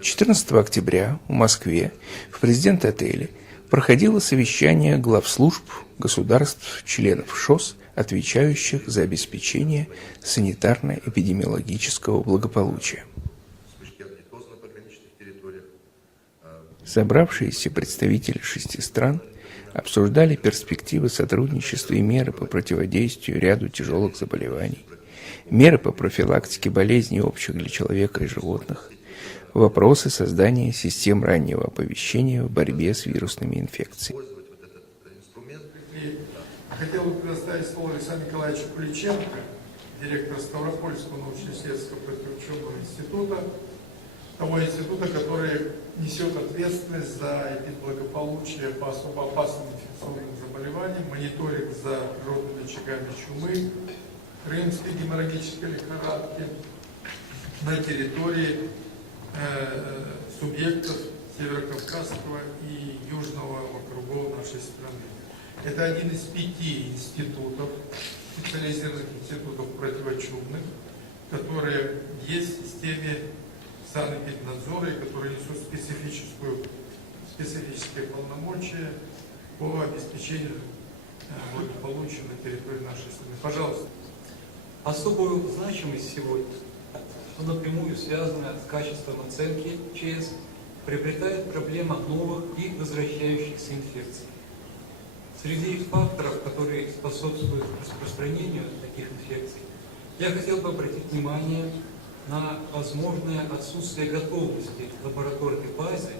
14 октября в Москве в президент-отеле проходило совещание главслужб государств-членов ШОС, отвечающих за обеспечение санитарно-эпидемиологического благополучия. Собравшиеся представители 6 стран обсуждали перспективы сотрудничества и меры по противодействию ряду тяжелых заболеваний, меры по профилактике болезней общих для человека и животных, вопросы создания систем раннего оповещения в борьбе с вирусными инфекциями. Хотел бы предоставить слово Александру Николаевичу Куличенко, директору Ставропольского научно-исследовательского противоучебного института, того института, который несет ответственность за благополучие по особо опасным инфекционным заболеваниям, мониторинг за природными очагами чумы, крымской геморрагической лихорадки на территории субъектов Северокавказского и Южного округов нашей страны. Это один из 5 институтов, специализированных институтов противочумных, которые есть в системе санэпиднадзора и которые несут специфические полномочия по обеспечению благополучия на территории нашей страны. Пожалуйста. Особую значимость сегодня, напрямую связанная с качеством оценки ЧС, приобретает проблема новых и возвращающихся инфекций. Среди факторов, которые способствуют распространению таких инфекций, я хотел бы обратить внимание на возможное отсутствие готовности лабораторной базы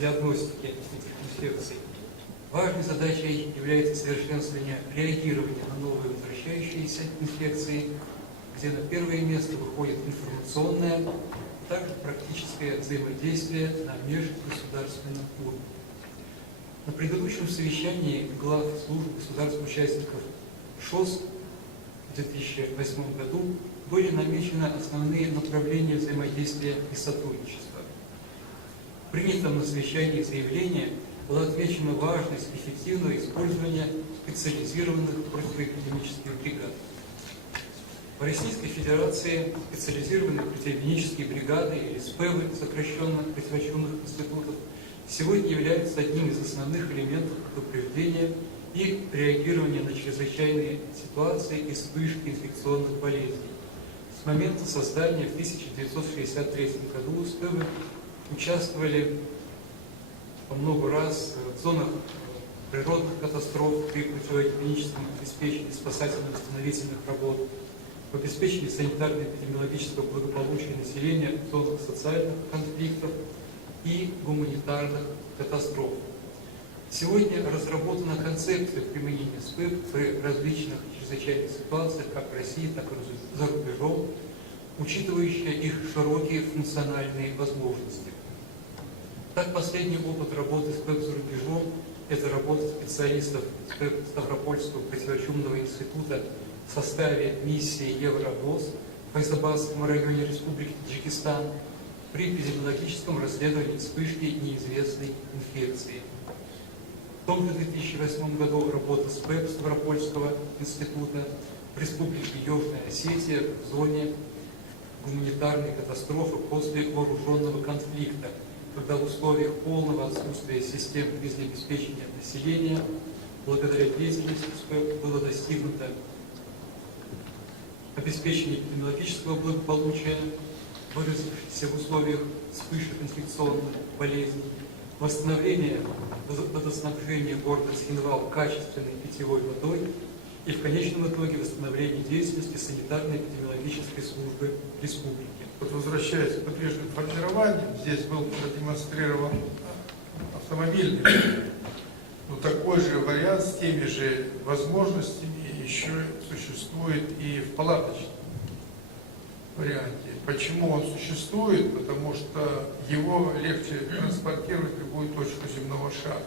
диагностики этих инфекций. Важной задачей является совершенствование реагирования на новые возвращающиеся инфекции, где на первое место выходит информационное, а также практическое взаимодействие на межгосударственном уровне. На предыдущем совещании глав служб государств-участников ШОС в 2008 году были намечены основные направления взаимодействия и сотрудничества. В принятом на совещании заявлении была отмечена важность эффективного использования специализированных противоэпидемических бригад. В Российской Федерации специализированные противоэпидемические бригады, или СПЭВы, сокращенно противочумных институтов, сегодня являются одним из основных элементов предупреждения и реагирования на чрезвычайные ситуации и вспышки инфекционных болезней. С момента создания в 1963 году СПЭВы участвовали по много раз в зонах природных катастроф при противоэпидемическом обеспечении спасательно-восстановительных работ, в обеспечении санитарно-эпидемиологического благополучия населения в зонах социальных конфликтов и гуманитарных катастроф. Сегодня разработана концепция применения СПЭВ при различных чрезвычайных ситуациях как в России, так и за рубежом, учитывающая их широкие функциональные возможности. Так, последний опыт работы СПЭВ за рубежом – это работа специалистов Ставропольского противочумного института в составе миссии Евровоз в Файзабадском районе Республики Таджикистан при эпидемиологическом расследовании вспышки неизвестной инфекции. В том же 2008 году работа СПЭВ Ставропольского института в Республике Южная Осетия в зоне гуманитарной катастрофы после вооруженного конфликта, когда в условиях полного отсутствия систем жизнеобеспечения населения, благодаря деятельности СПЭВ было достигнуто обеспечение эпидемиологического благополучия, выразившихся в условиях вспышек инфекционных болезней, восстановление водоснабжения города Цхинвал качественной питьевой водой и в конечном итоге восстановление деятельности санитарно-эпидемиологической службы республики. Вот возвращаясь к подвижным формированиям, здесь был продемонстрирован автомобильный, но такой же вариант с теми же возможностями еще существует и в палаточном варианте. Почему он существует? Потому что его легче транспортировать в любую точку земного шара.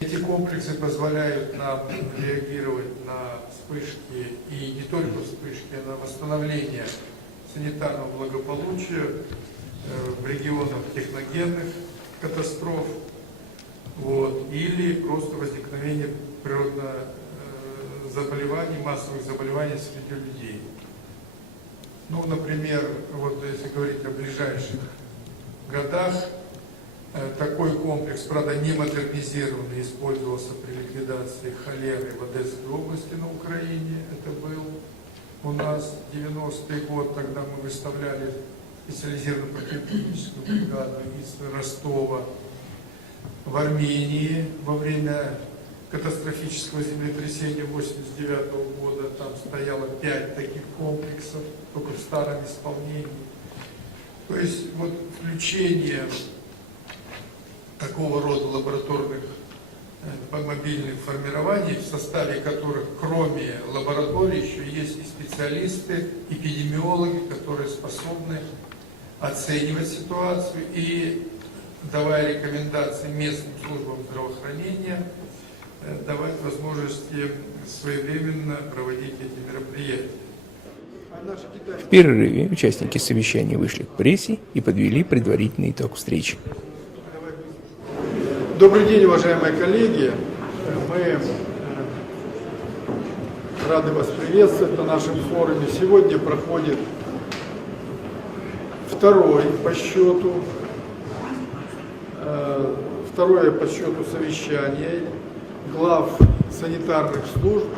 Эти комплексы позволяют нам реагировать на вспышки, и не только вспышки, а на восстановление санитарного благополучия в регионах техногенных катастроф, или просто возникновение природных заболеваний, массовых заболеваний среди людей. Ну, например, вот если говорить о ближайших годах. Такой комплекс, правда, не модернизированный, использовался при ликвидации холеры в Одесской области на Украине. Это был у нас 90-й год, тогда мы выставляли специализированную противоэпидемическую бригаду из Ростова. В Армении во время катастрофического землетрясения 1989 года там стояло 5 таких комплексов, только в старом исполнении. То есть вот включение такого рода лабораторных мобильных формирований, в составе которых кроме лабораторий еще есть и специалисты, эпидемиологи, которые способны оценивать ситуацию и, давая рекомендации местным службам здравоохранения, давать возможности своевременно проводить эти мероприятия. В перерыве участники совещания вышли к прессе и подвели предварительный итог встречи. Добрый день, уважаемые коллеги. Мы рады вас приветствовать на нашем форуме. Сегодня проходит второе по счету совещание глав санитарных служб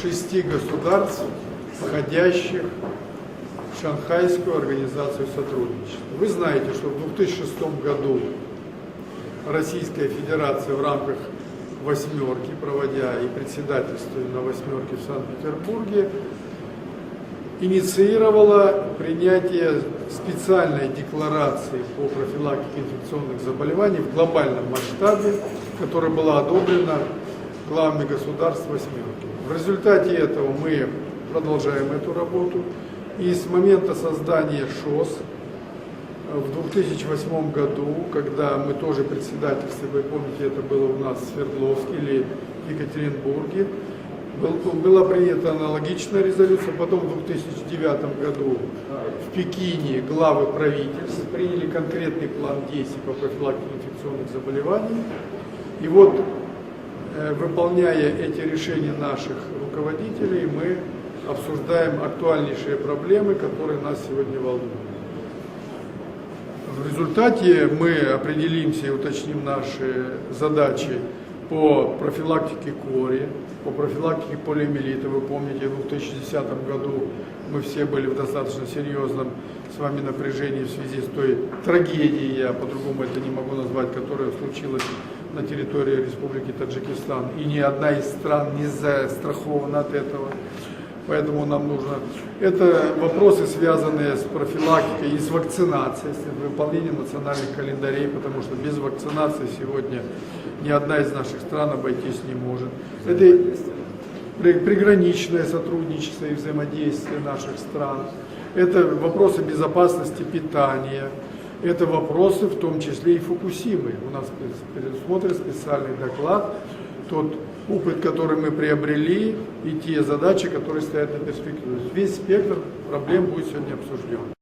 6 государств, входящих в Шанхайскую организацию сотрудничества. Вы знаете, что в 2006 году Российская Федерация в рамках «восьмерки», проводя и председательствуя на «восьмерке» в Санкт-Петербурге, инициировала принятие специальной декларации по профилактике инфекционных заболеваний в глобальном масштабе, которая была одобрена главами государств «восьмерки». В результате этого мы продолжаем эту работу, и с момента создания ШОС в 2008 году, когда мы тоже председательствовали, вы помните, это было у нас в Свердловске или в Екатеринбурге, была принята аналогичная резолюция. Потом в 2009 году в Пекине главы правительств приняли конкретный план действий по профилактике инфекционных заболеваний. И вот, выполняя эти решения наших руководителей, мы обсуждаем актуальнейшие проблемы, которые нас сегодня волнуют. В результате мы определимся и уточним наши задачи по профилактике кори, по профилактике полиомиелита. Вы помните, в 2010 году мы все были в достаточно серьезном с вами напряжении в связи с той трагедией, я по-другому это не могу назвать, которая случилась на территории Республики Таджикистан. И ни одна из стран не застрахована от этого. Поэтому нам нужно... Это вопросы, связанные с профилактикой и с вакцинацией, с выполнением национальных календарей, потому что без вакцинации сегодня ни одна из наших стран обойтись не может. Это приграничное сотрудничество и взаимодействие наших стран. Это вопросы безопасности питания. Это вопросы, в том числе и Фукусимы. У нас предусмотрен специальный доклад, тот опыт, который мы приобрели, и те задачи, которые стоят на перспективу. Весь спектр проблем будет сегодня обсужден.